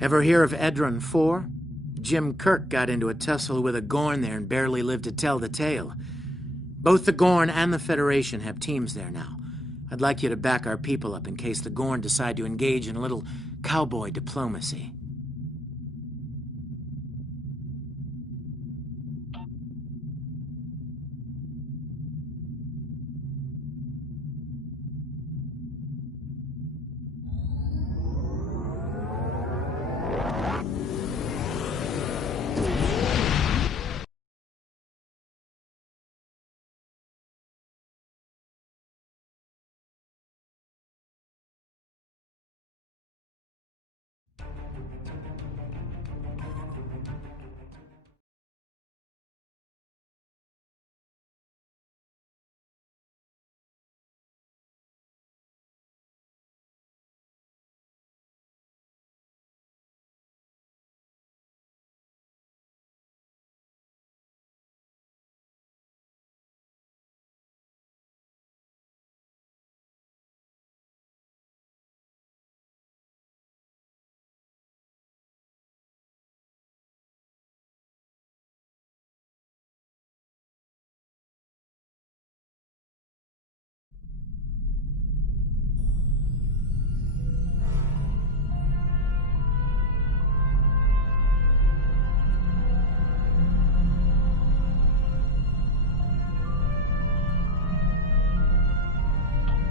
Ever hear of Edron 4? Jim Kirk got into a tussle with a Gorn there and barely lived to tell the tale. Both the Gorn and the Federation have teams there now. I'd like you to back our people up in case the Gorn decide to engage in a little cowboy diplomacy.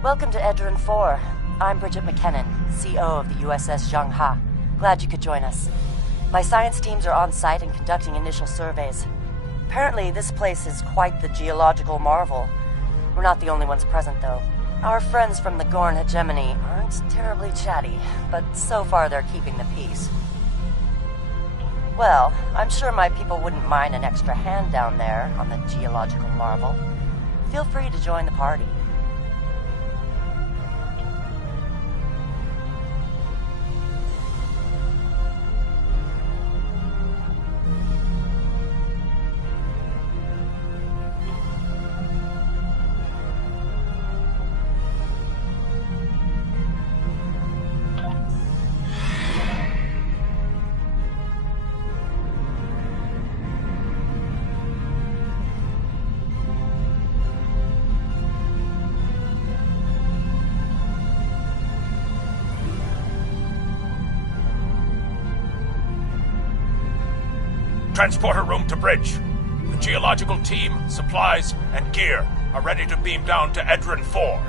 Welcome to Edron 4. I'm Bridget McKinnon, CO of the USS Zhangha. Glad you could join us. My science teams are on site and conducting initial surveys. Apparently, this place is quite the geological marvel. We're not the only ones present, though. Our friends from the Gorn hegemony aren't terribly chatty, but so far they're keeping the peace. Well, I'm sure my people wouldn't mind an extra hand down there on the geological marvel. Feel free to join the party. Transporter room to bridge. The geological team, supplies, and gear are ready to beam down to Edron 4.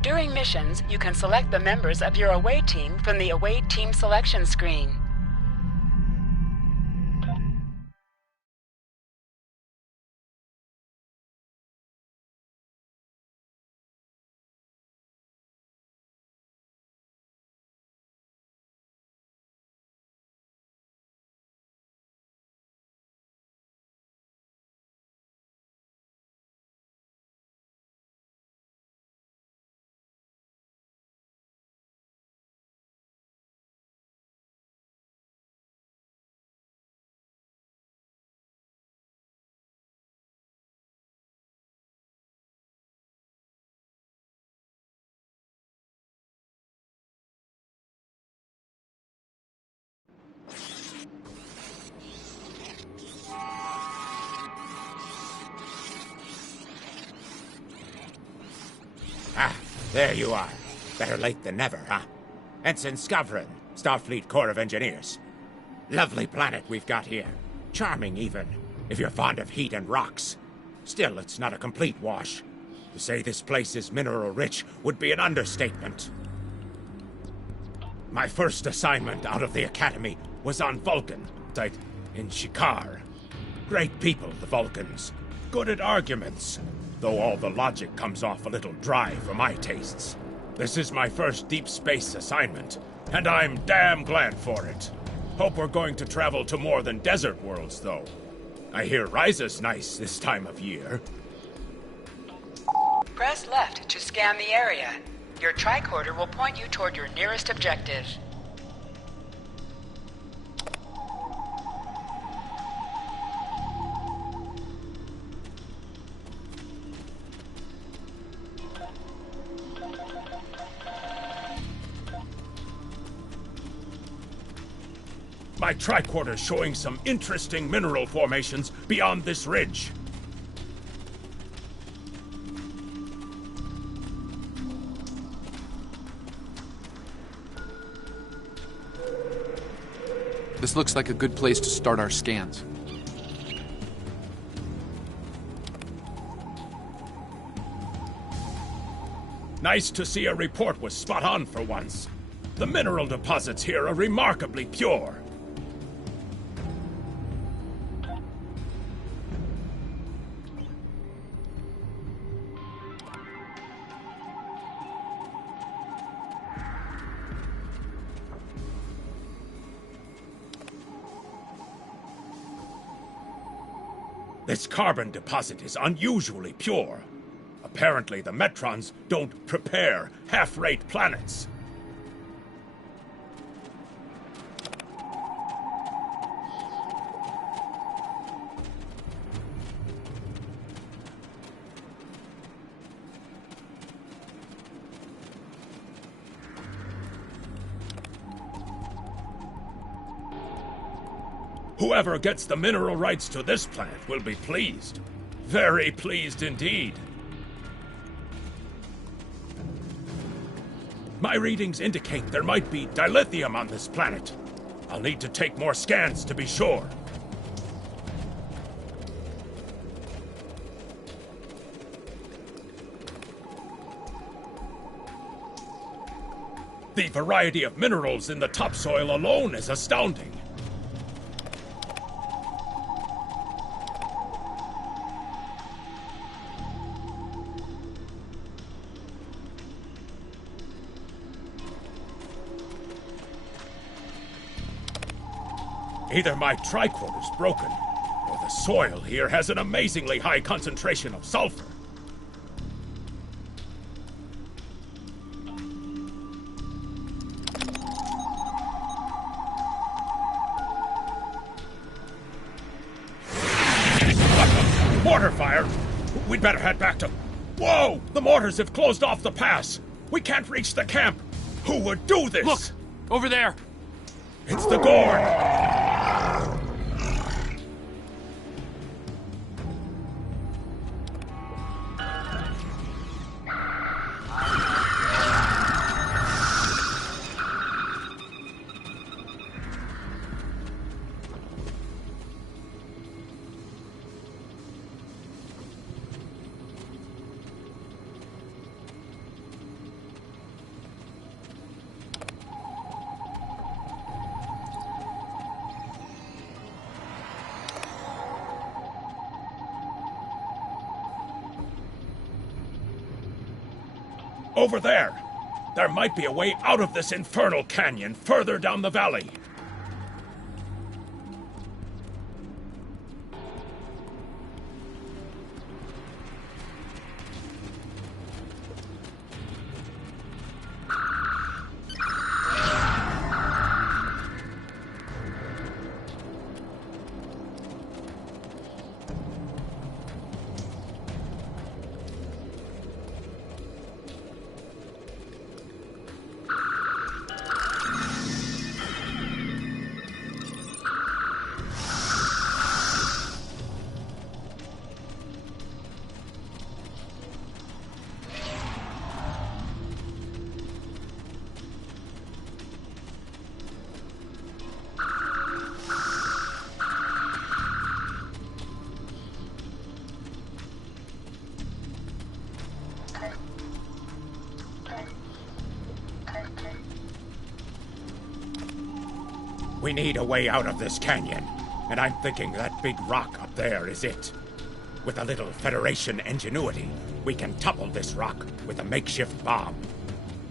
During missions, you can select the members of your away team from the away team selection screen. There you are. Better late than never, huh? Ensign Skavron, Starfleet Corps of Engineers. Lovely planet we've got here. Charming, even, if you're fond of heat and rocks. Still, it's not a complete wash. To say this place is mineral-rich would be an understatement. My first assignment out of the Academy was on Vulcan, site in Shikar. Great people, the Vulcans. Good at arguments, though all the logic comes off a little dry for my tastes. This is my first deep space assignment, and I'm damn glad for it. Hope we're going to travel to more than desert worlds, though. I hear Ryza's nice this time of year. Press left to scan the area. Your tricorder will point you toward your nearest objective. My tricorder's showing some interesting mineral formations beyond this ridge. This looks like a good place to start our scans. Nice to see a report was spot on for once. The mineral deposits here are remarkably pure. This carbon deposit is unusually pure. Apparently, the Metrons don't prepare half-rate planets. Whoever gets the mineral rights to this planet will be pleased. Very pleased indeed. My readings indicate there might be dilithium on this planet. I'll need to take more scans to be sure. The variety of minerals in the topsoil alone is astounding. Either my tricorder's broken, or the soil here has an amazingly high concentration of sulfur. What? Mortar fire! We'd better head back to... Whoa! The mortars have closed off the pass! We can't reach the camp! Who would do this? Look! Over there! It's the Gorn! Over there! There might be a way out of this infernal canyon further down the valley. We need a way out of this canyon, and I'm thinking that big rock up there is it. With a little Federation ingenuity, we can topple this rock with a makeshift bomb.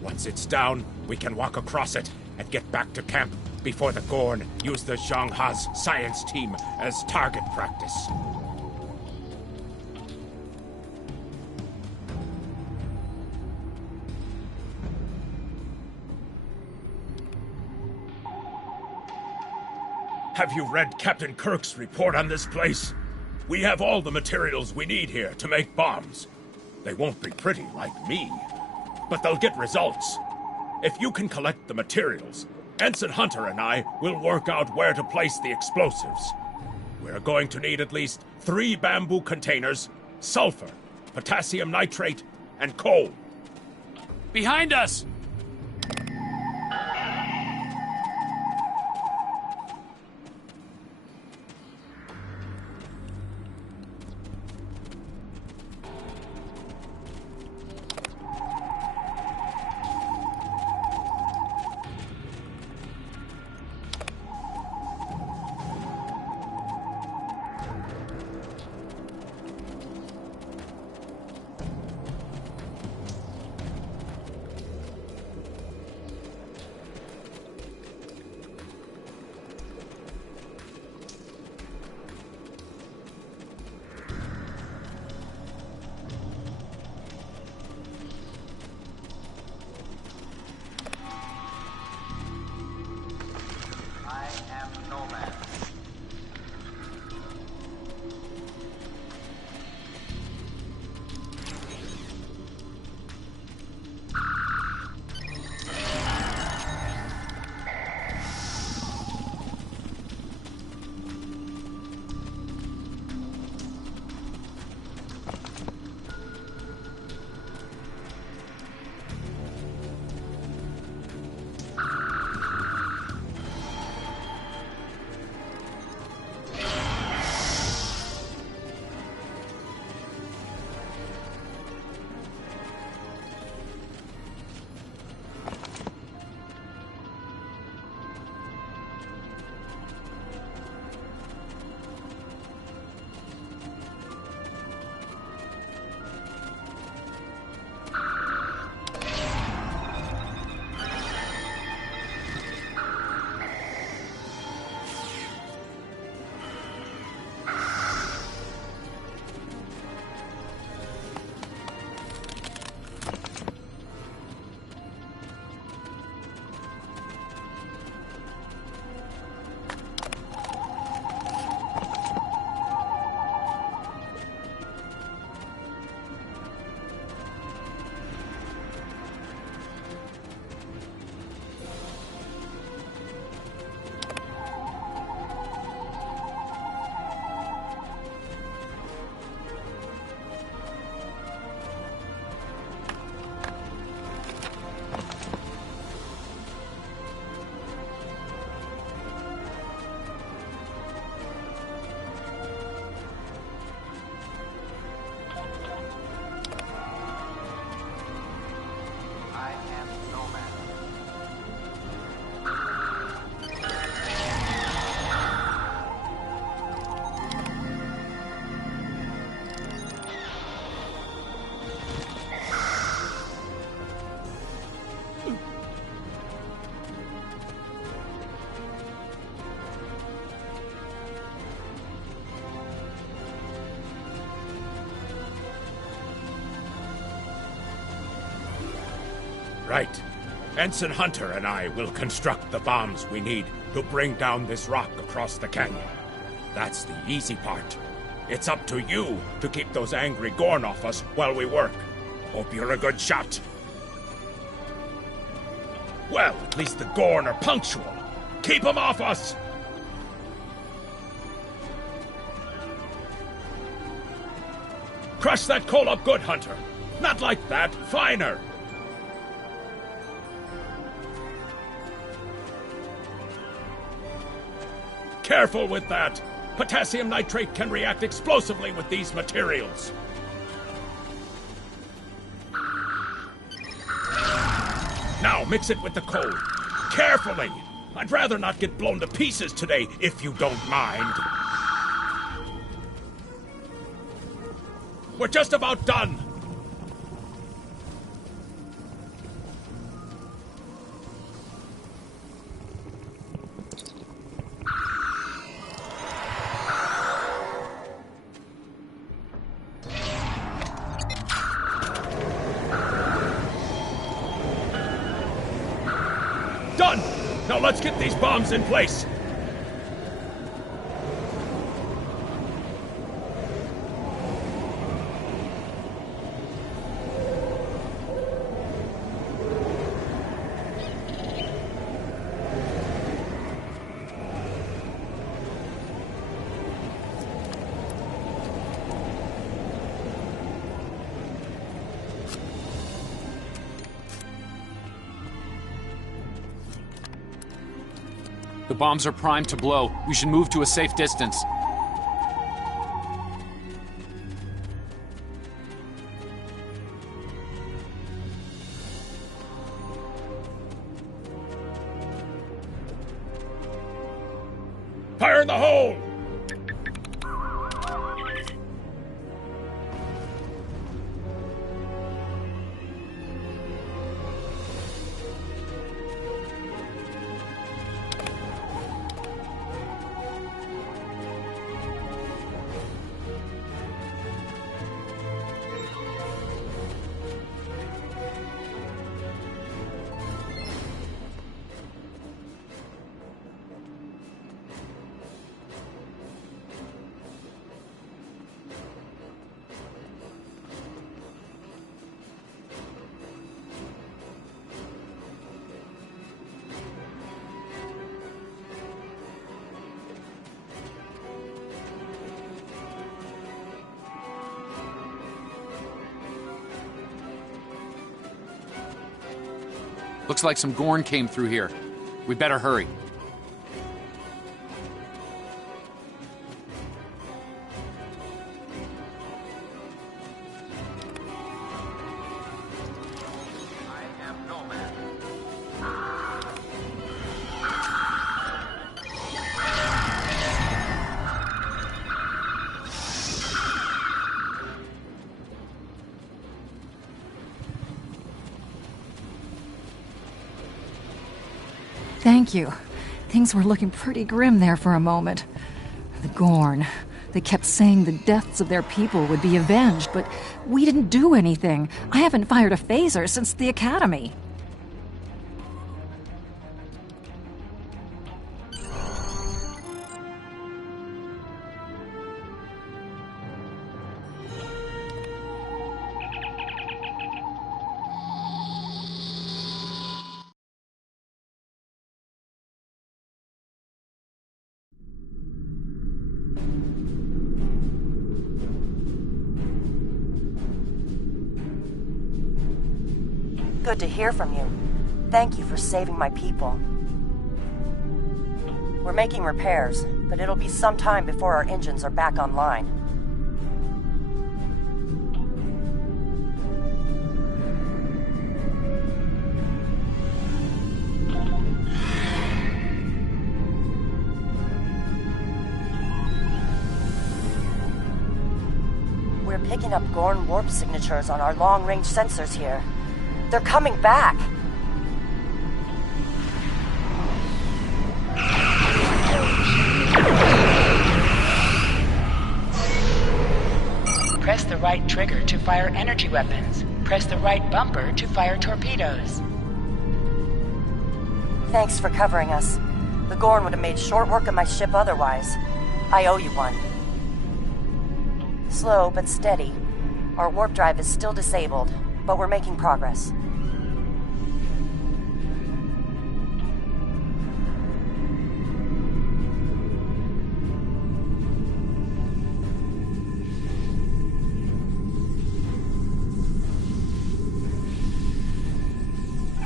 Once it's down, we can walk across it and get back to camp before the Gorn use the Zhang Ha's science team as target practice. Have you read Captain Kirk's report on this place? We have all the materials we need here to make bombs. They won't be pretty like me, but they'll get results. If you can collect the materials, Ensign Hunter and I will work out where to place the explosives. We're going to need at least 3 bamboo containers, sulfur, potassium nitrate, and coal. Behind us! Right. Ensign Hunter and I will construct the bombs we need to bring down this rock across the canyon. That's the easy part. It's up to you to keep those angry Gorn off us while we work. Hope you're a good shot. Well, at least the Gorn are punctual. Keep them off us! Crush that coal up good, Hunter. Not like that, finer. Careful with that. Potassium nitrate can react explosively with these materials. Now mix it with the coal. Carefully! I'd rather not get blown to pieces today, if you don't mind. We're just about done. Done! Now let's get these bombs in place. The bombs are primed to blow. We should move to a safe distance. Fire in the hole! Looks like some Gorn came through here. We better hurry. Thank you. Things were looking pretty grim there for a moment. The Gorn. They kept saying the deaths of their people would be avenged, but we didn't do anything. I haven't fired a phaser since the Academy. Good to hear from you. Thank you for saving my people. We're making repairs, but it'll be some time before our engines are back online. We're picking up Gorn warp signatures on our long-range sensors here. They're coming back! Press the right trigger to fire energy weapons. Press the right bumper to fire torpedoes. Thanks for covering us. The Gorn would have made short work of my ship otherwise. I owe you one. Slow but steady. Our warp drive is still disabled, but we're making progress.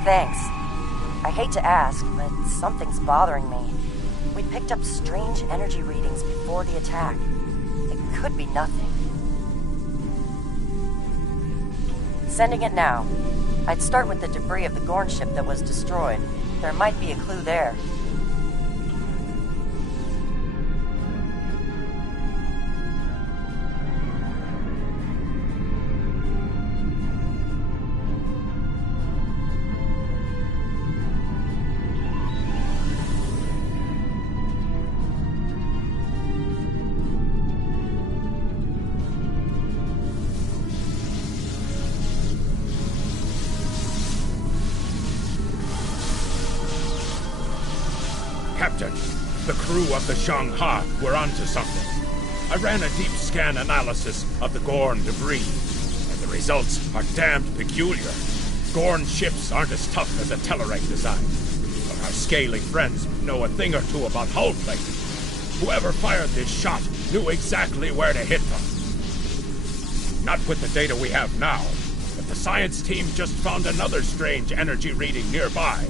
Thanks. I hate to ask, but something's bothering me. We picked up strange energy readings before the attack. It could be nothing. Sending it now. I'd start with the debris of the Gorn ship that was destroyed. There might be a clue there. crew of the Zhang-Ha were onto something. I ran a deep scan analysis of the Gorn debris, and the results are damned peculiar. Gorn ships aren't as tough as a Tellarite design, but our scaling friends know a thing or two about hull plating. Whoever fired this shot knew exactly where to hit them. Not with the data we have now, but the science team just found another strange energy reading nearby.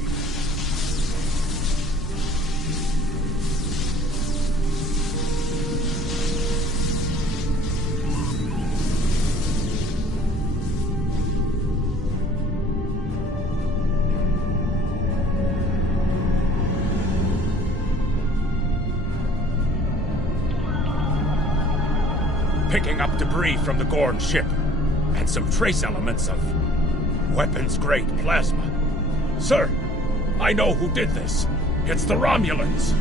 Picking up debris from the Gorn ship, and some trace elements of weapons-grade plasma. Sir, I know who did this. It's the Romulans.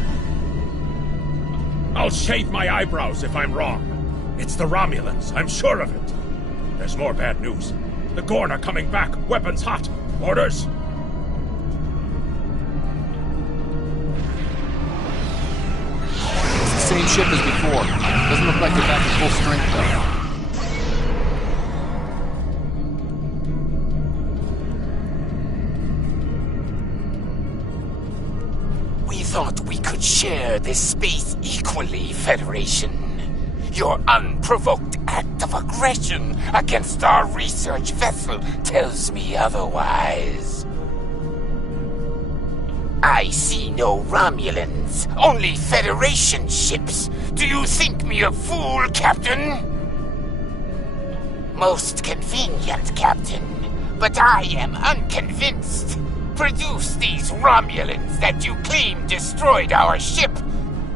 I'll shave my eyebrows if I'm wrong. It's the Romulans, I'm sure of it. There's more bad news. The Gorn are coming back, weapons hot. Orders? It's the same ship as before. Doesn't look like they're back at full strength, though. We thought we could share this space equally, Federation. Your unprovoked act of aggression against our research vessel tells me otherwise. I see no Romulans, only Federation ships. Do you think me a fool, Captain? Most convenient, Captain, but I am unconvinced. Produce these Romulans that you claim destroyed our ship,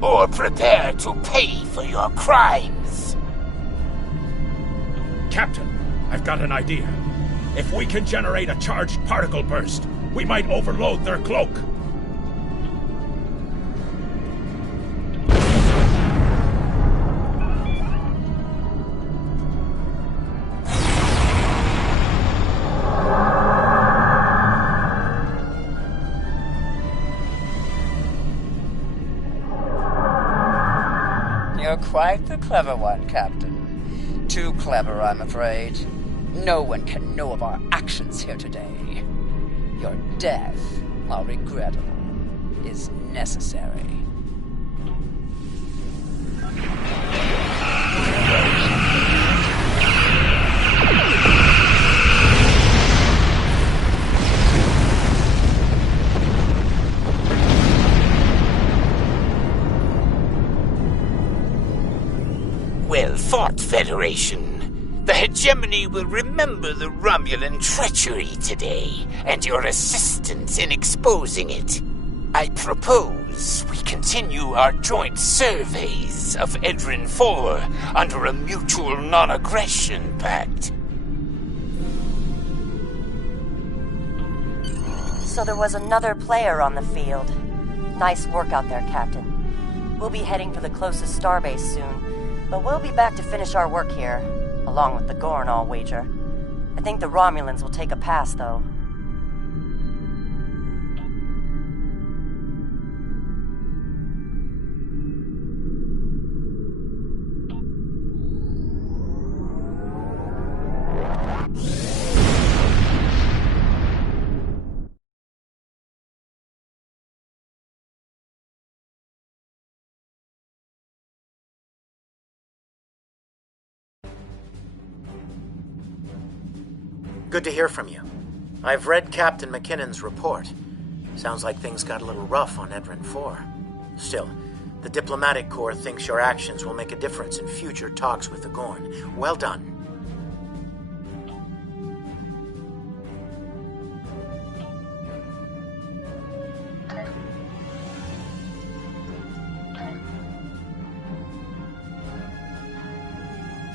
or prepare to pay for your crimes. Captain, I've got an idea. If we can generate a charged particle burst, we might overload their cloak. You're quite the clever one, Captain. Too clever, I'm afraid. No one can know of our actions here today. Your death, while regrettable, is necessary. Well fought, Federation. The hegemony will remember the Romulan treachery today, and your assistance in exposing it. I propose we continue our joint surveys of Edrin 4 under a mutual non-aggression pact. So there was another player on the field. Nice work out there, Captain. We'll be heading for the closest starbase soon, but we'll be back to finish our work here, along with the Gorn, I'll wager. I think the Romulans will take a pass, though. Good to hear from you. I've read Captain McKinnon's report. Sounds like things got a little rough on Edrin 4. Still, the diplomatic corps thinks your actions will make a difference in future talks with the Gorn. Well done.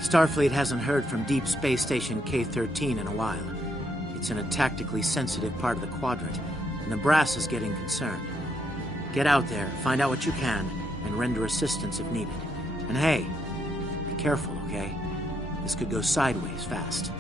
Starfleet hasn't heard from Deep Space Station K-13 in a while. It's in a tactically sensitive part of the quadrant, and the brass is getting concerned. Get out there, find out what you can, and render assistance if needed. And hey, be careful, okay? This could go sideways fast.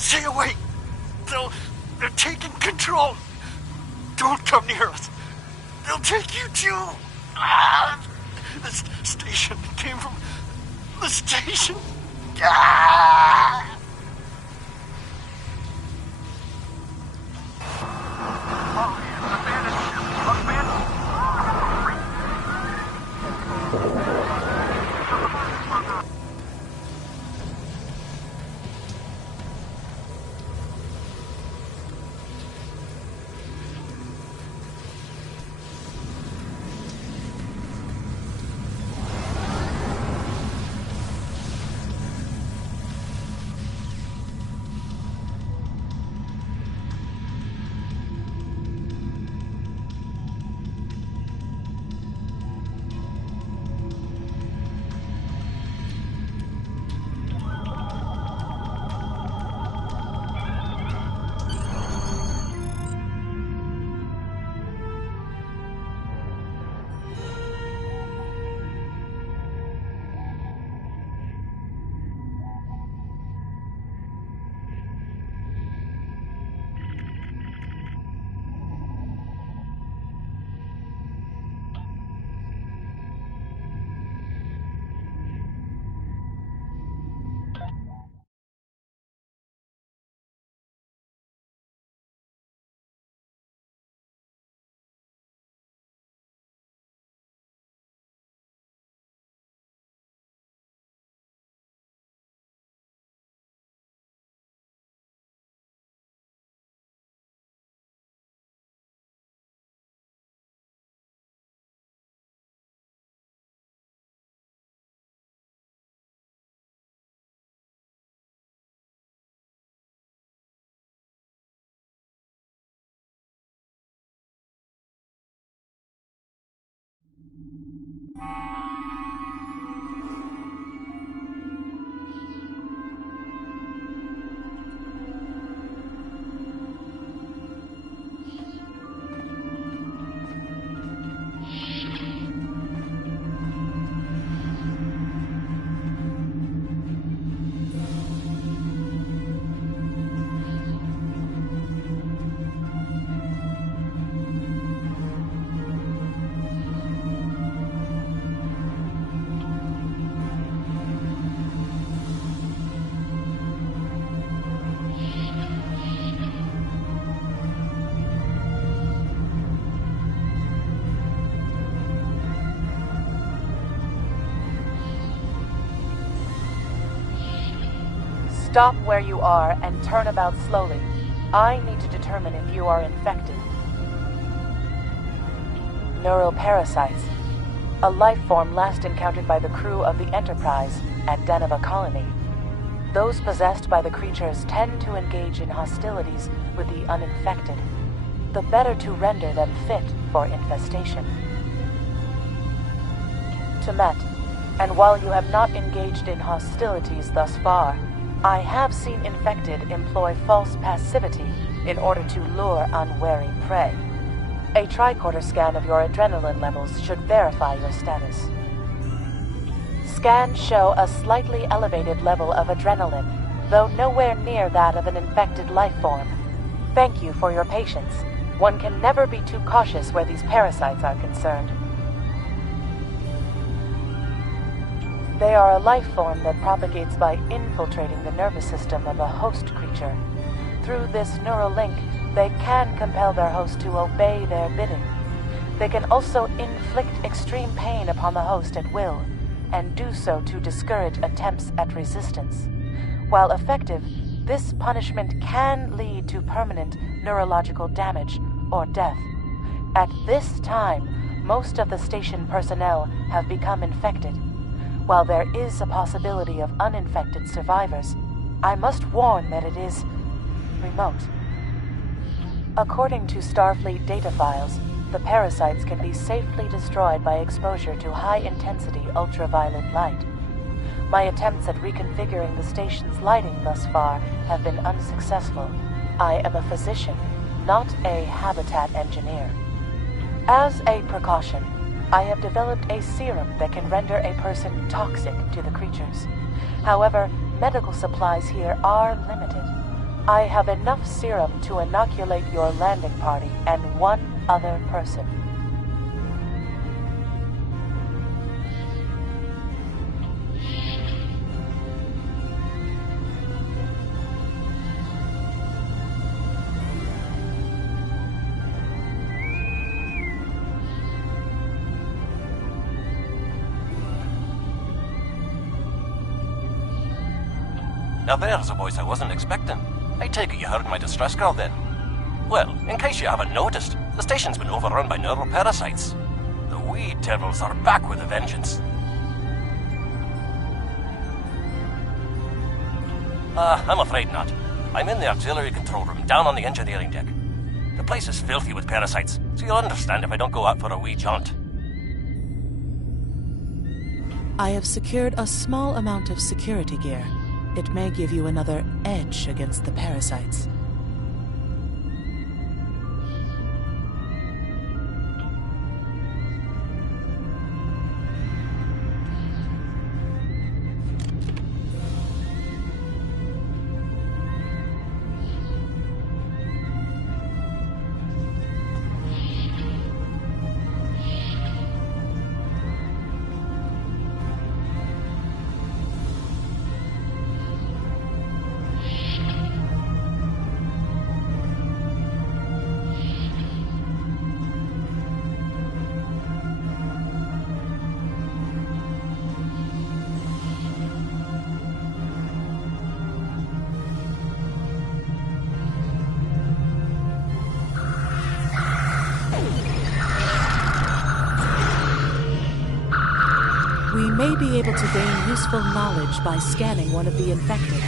Stay away! They're taking control! Don't come near us! They'll take you too! The station came from the station! Stop where you are and turn about slowly. I need to determine if you are infected. Neural parasites. A life form last encountered by the crew of the Enterprise at Deneva Colony. Those possessed by the creatures tend to engage in hostilities with the uninfected, the better to render them fit for infestation. Temet, and while you have not engaged in hostilities thus far, I have seen infected employ false passivity in order to lure unwary prey. A tricorder scan of your adrenaline levels should verify your status. Scans show a slightly elevated level of adrenaline, though nowhere near that of an infected life form. Thank you for your patience. One can never be too cautious where these parasites are concerned. They are a life form that propagates by infiltrating the nervous system of a host creature. Through this neural link, they can compel their host to obey their bidding. They can also inflict extreme pain upon the host at will, and do so to discourage attempts at resistance. While effective, this punishment can lead to permanent neurological damage or death. At this time, most of the station personnel have become infected. While there is a possibility of uninfected survivors, I must warn that it is remote. According to Starfleet data files, the parasites can be safely destroyed by exposure to high-intensity ultraviolet light. My attempts at reconfiguring the station's lighting thus far have been unsuccessful. I am a physician, not a habitat engineer. As a precaution, I have developed a serum that can render a person toxic to the creatures. However, medical supplies here are limited. I have enough serum to inoculate your landing party and one other person. Now there's a voice I wasn't expecting. I take it you heard my distress call then. Well, in case you haven't noticed, the station's been overrun by neuroparasites. The wee devils are back with a vengeance. I'm afraid not. I'm in the auxiliary control room down on the engineering deck. The place is filthy with parasites, so you'll understand if I don't go out for a wee jaunt. I have secured a small amount of security gear. It may give you another edge against the parasites. We may be able to gain useful knowledge by scanning one of the infected.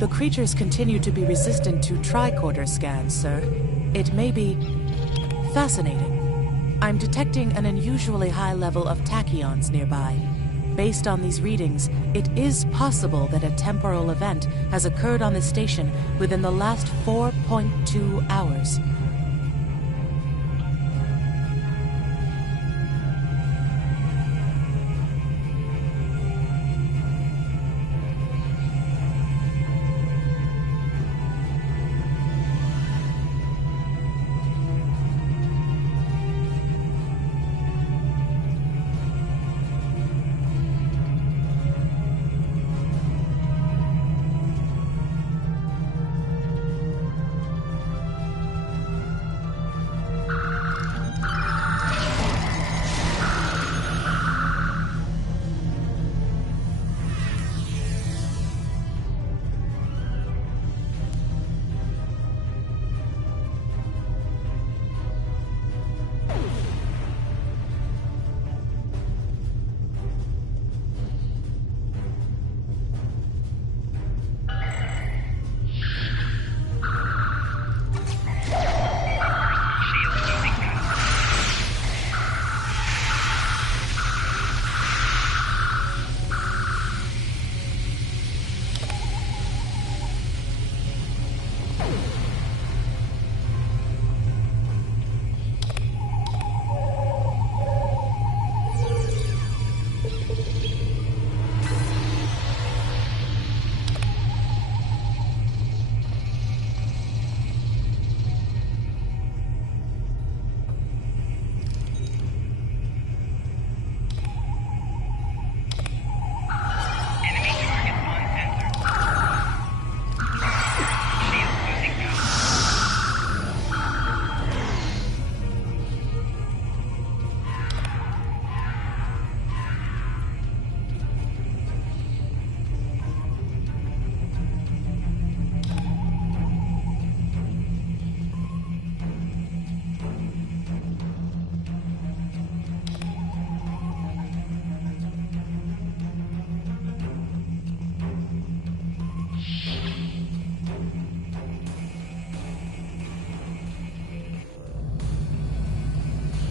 The creatures continue to be resistant to tricorder scans, sir. It may be fascinating. I'm detecting an unusually high level of tachyons nearby. Based on these readings, it is possible that a temporal event has occurred on the station within the last 4.2 hours.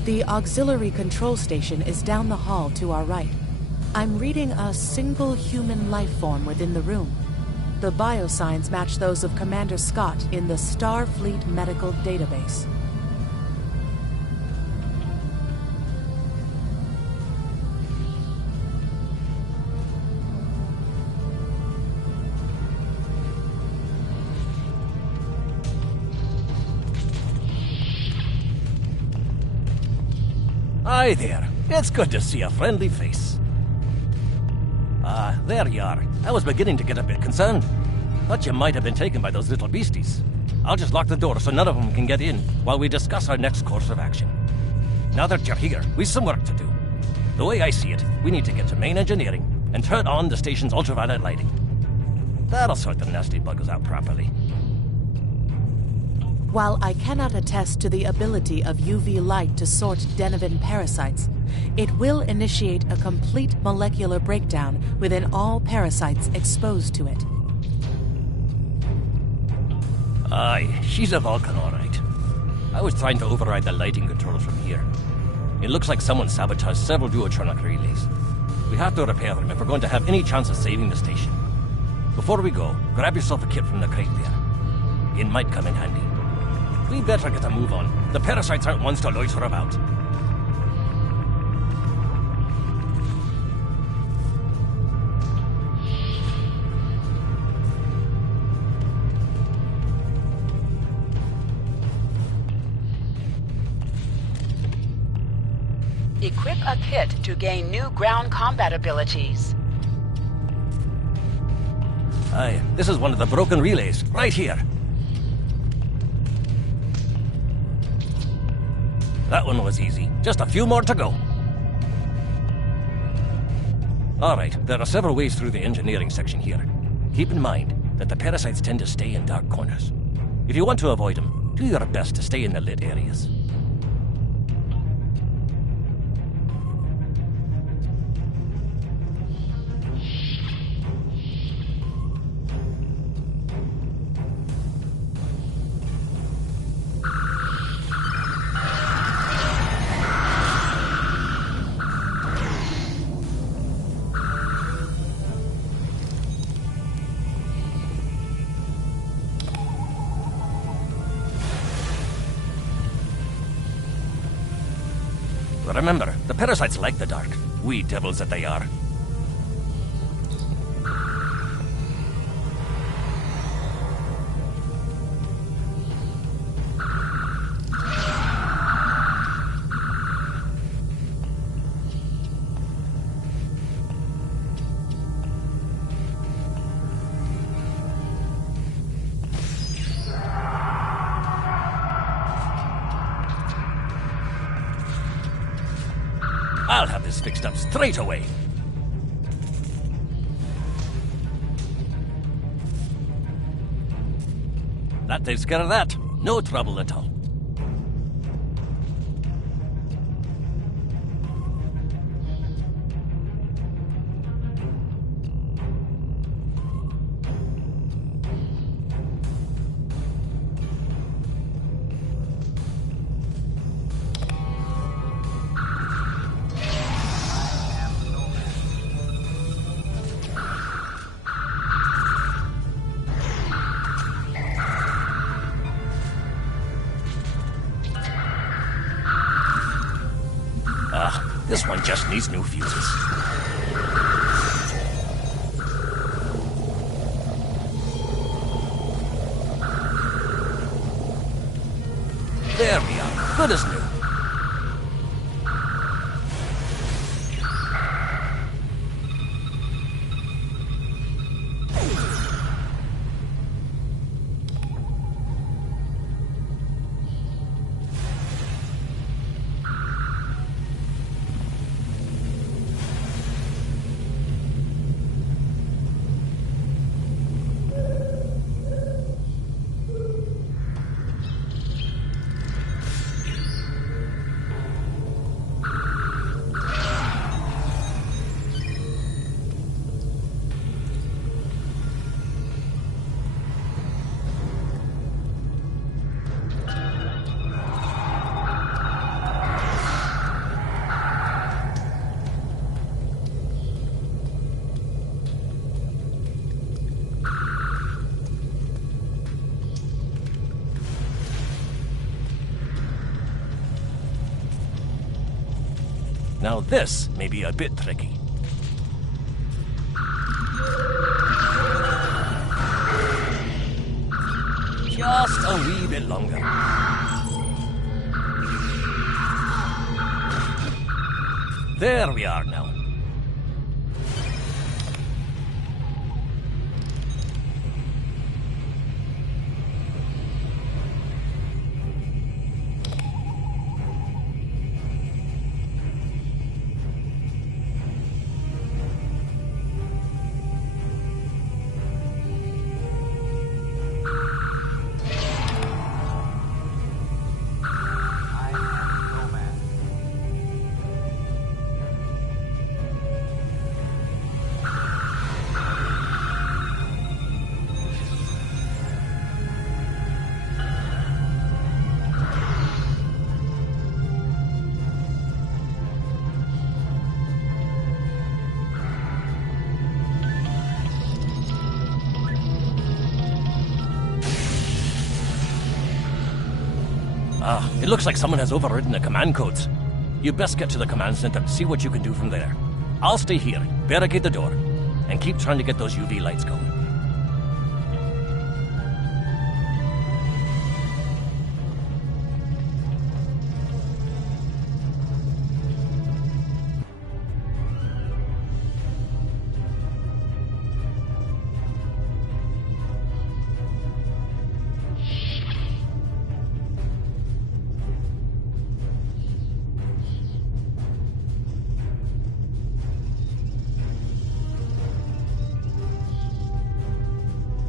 The auxiliary control station is down the hall to our right. I'm reading a single human life form within the room. The biosigns match those of Commander Scott in the Starfleet Medical Database. Hi there. It's good to see a friendly face. There you are. I was beginning to get a bit concerned. Thought you might have been taken by those little beasties. I'll just lock the door so none of them can get in while we discuss our next course of action. Now that you're here, we've some work to do. The way I see it, we need to get to main engineering and turn on the station's ultraviolet lighting. That'll sort the nasty buggers out properly. While I cannot attest to the ability of UV light to sort Denivan parasites, it will initiate a complete molecular breakdown within all parasites exposed to it. Aye, she's a Vulcan, all right. I was trying to override the lighting controls from here. It looks like someone sabotaged several duotronic relays. We have to repair them if we're going to have any chance of saving the station. Before we go, grab yourself a kit from the crate there. It might come in handy. We better get a move on. The parasites aren't ones to loiter about. Equip a kit to gain new ground combat abilities. Aye, this is one of the broken relays, right here. That one was easy. Just a few more to go. All right, there are several ways through the engineering section here. Keep in mind that the parasites tend to stay in dark corners. If you want to avoid them, do your best to stay in the lit areas. Remember, the parasites like the dark. Wee devils that they are. I'll have this fixed up straight away. That takes care of that. No trouble at all. This one just needs new fuses. There we are. Good as new. Now this may be a bit tricky. Just a wee bit longer. There we are now. It looks like someone has overridden the command codes. You best get to the command center and see what you can do from there. I'll stay here, barricade the door, and keep trying to get those UV lights going.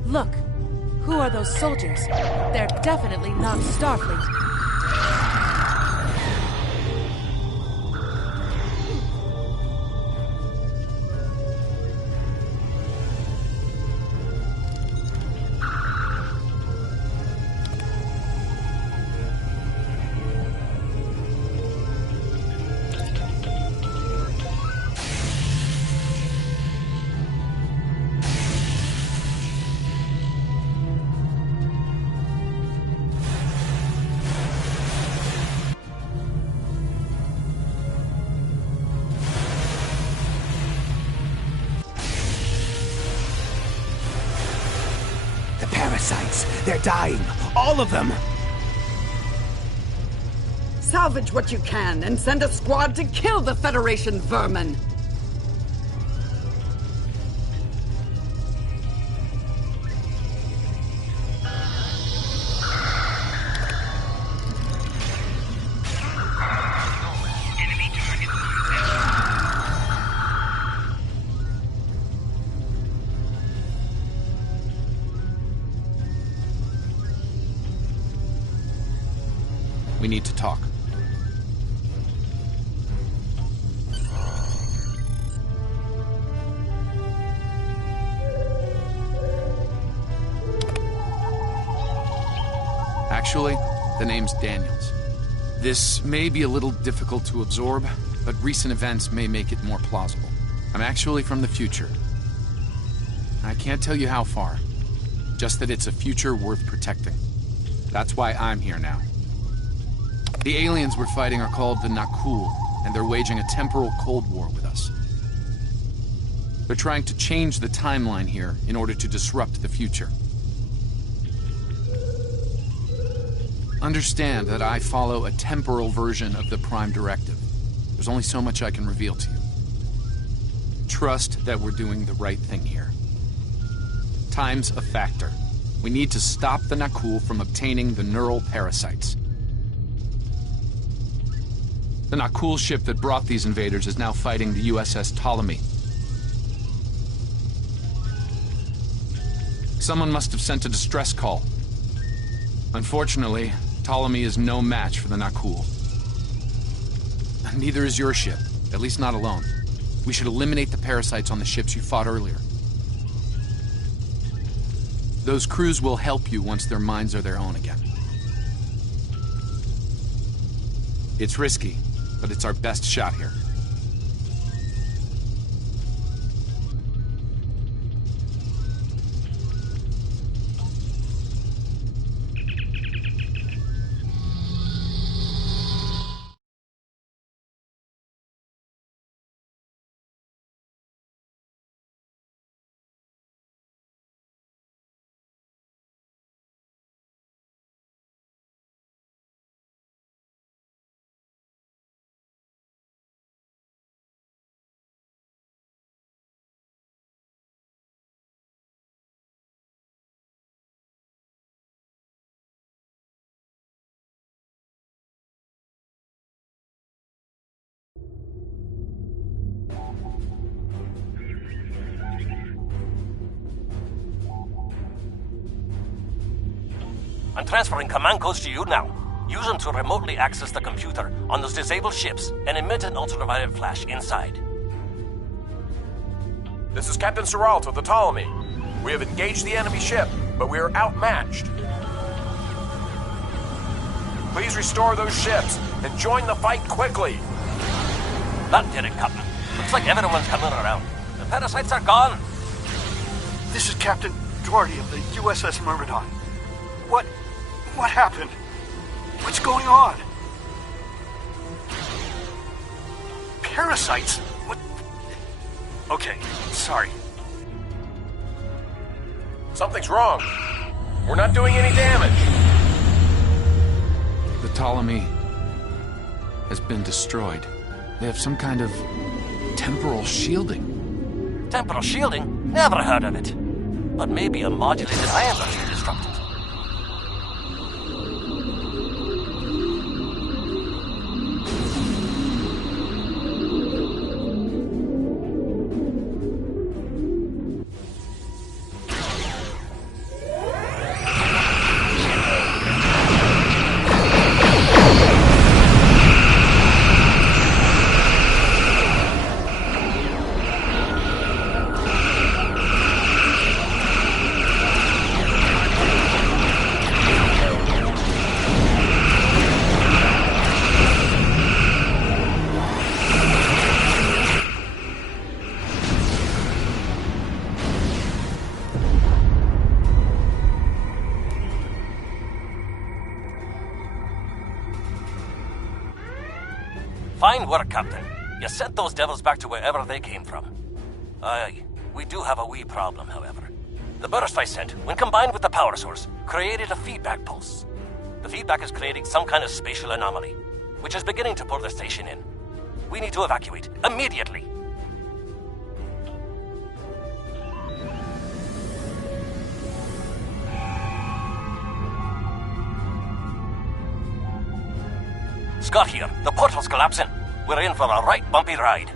Look! Who are those soldiers? They're definitely not Starfleet. Parasites! They're dying! All of them! Salvage what you can and send a squad to kill the Federation vermin! We need to talk. Actually, the name's Daniels. This may be a little difficult to absorb, but recent events may make it more plausible. I'm actually from the future. I can't tell you how far, just that it's a future worth protecting. That's why I'm here now. The aliens we're fighting are called the Nakul, and they're waging a temporal Cold War with us. They're trying to change the timeline here in order to disrupt the future. Understand that I follow a temporal version of the Prime Directive. There's only so much I can reveal to you. Trust that we're doing the right thing here. Time's a factor. We need to stop the Nakul from obtaining the neural parasites. The Nakul ship that brought these invaders is now fighting the USS Ptolemy. Someone must have sent a distress call. Unfortunately, Ptolemy is no match for the Nakul. Neither is your ship, at least not alone. We should eliminate the parasites on the ships you fought earlier. Those crews will help you once their minds are their own again. It's risky, but it's our best shot here. I'm transferring command codes to you now. Use them to remotely access the computer on those disabled ships and emit an ultraviolet flash inside. This is Captain Seralt of the Ptolemy. We have engaged the enemy ship, but we are outmatched. Please restore those ships and join the fight quickly. That did it, Captain. Looks like everyone's coming around. The parasites are gone. This is Captain Doherty of the USS Myrmidon. What happened? What's going on? Parasites? What? Okay, sorry. Something's wrong. We're not doing any damage. The Ptolemy has been destroyed. They have some kind of temporal shielding. Temporal shielding? Never heard of it. But maybe a modulated ion burst to disrupt it. Fine work, Captain. You sent those devils back to wherever they came from. Aye, we do have a wee problem, however. The burst I sent, when combined with the power source, created a feedback pulse. The feedback is creating some kind of spatial anomaly, which is beginning to pull the station in. We need to evacuate, immediately. Scott here. The portal's collapsing. We're in for a right bumpy ride.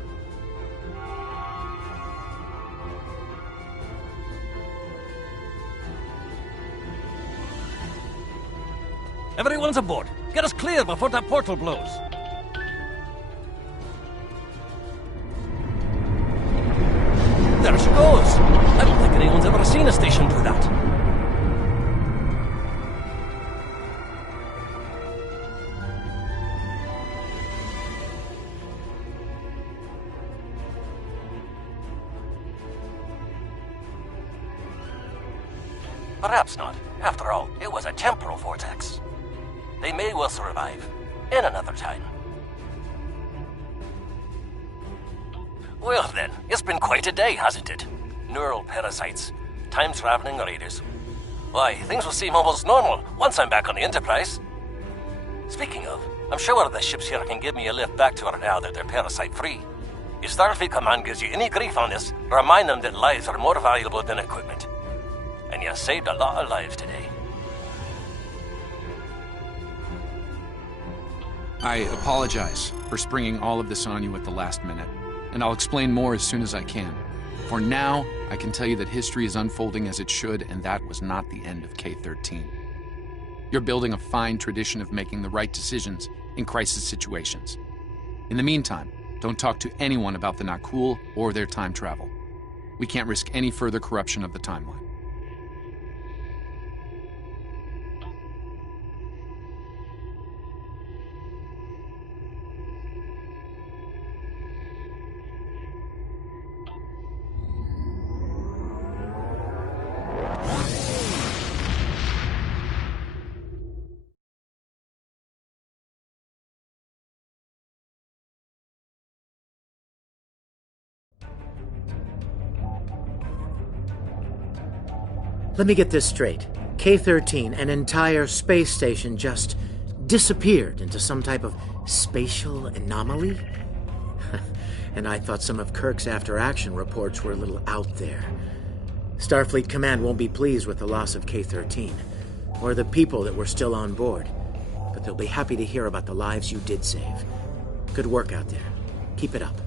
Everyone's aboard. Get us clear before that portal blows. There she goes. I don't think anyone's ever seen a station do that. Perhaps not. After all, it was a temporal vortex. They may well survive. In another time. Well then, it's been quite a day, hasn't it? Neural parasites, time-traveling raiders. Why, things will seem almost normal once I'm back on the Enterprise. Speaking of, I'm sure the ships here can give me a lift back to her now that they're parasite-free. If Starfleet Command gives you any grief on this, remind them that lives are more valuable than equipment. And you saved a lot of lives today. I apologize for springing all of this on you at the last minute, and I'll explain more as soon as I can. For now, I can tell you that history is unfolding as it should, and that was not the end of K-13. You're building a fine tradition of making the right decisions in crisis situations. In the meantime, don't talk to anyone about the Nakul or their time travel. We can't risk any further corruption of the timeline. Let me get this straight. K-13, an entire space station, just disappeared into some type of spatial anomaly? And I thought some of Kirk's after-action reports were a little out there. Starfleet Command won't be pleased with the loss of K-13, or the people that were still on board, but they'll be happy to hear about the lives you did save. Good work out there. Keep it up.